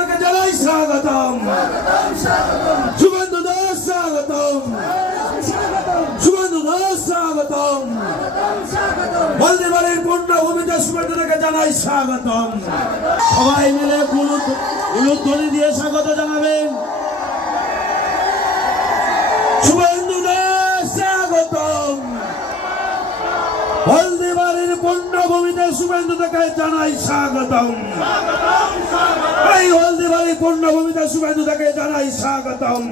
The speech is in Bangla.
থেকে জানাই স্বাগতম। শুভেন্দু দাস স্বাগতম, শুভেন্দু দাস স্বাগতম। হলদিবাড়ির পূর্ণভূমিতে শুভেন্দু থেকে জানাই স্বাগতম। সবাই মিলে উলুধ্বনি দিয়ে স্বাগত জানাবেন। শুভেন্দু দাস স্বাগতম। হলদিবাড়ির পূর্ণভূমিতে শুভেন্দু থেকে জানাই স্বাগতম। এই হলদিবাড়ির পূর্ণভূমিতে শুভেন্দু থেকে জানাই স্বাগতম।